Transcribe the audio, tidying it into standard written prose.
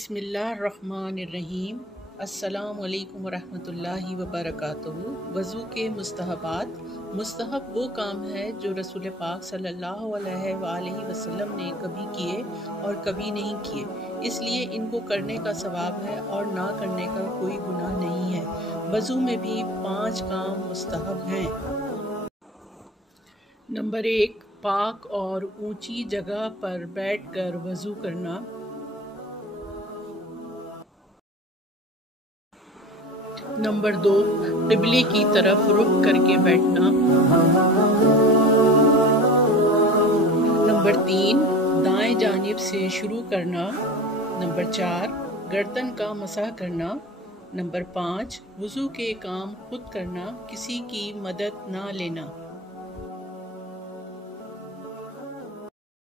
बिस्मिल्लाहिर्रहमानिर्रहीम। अस्सलामु अलैकुम वरहमतुल्लाहि वबरकातुहू। वज़ू के मुस्तहबात। मुस्तहब वो काम है जो रसूल पाक सल्लल्लाहु अलैहि वसल्लम ने कभी किए और कभी नहीं किए, इसलिए इनको करने का सवाब है और ना करने का कोई गुनाह नहीं है। वज़ू में भी 5 काम मुस्तहब हैं। नंबर 1, पाक और ऊंची जगह पर बैठकर वज़ू करना। नंबर 2, क़िबले की तरफ रुख करके बैठना। नंबर 3, दाएं जानिब से शुरू करना। नंबर 4, गर्दन का मसाह करना। नंबर 5, वज़ू के काम खुद करना, किसी की मदद ना लेना।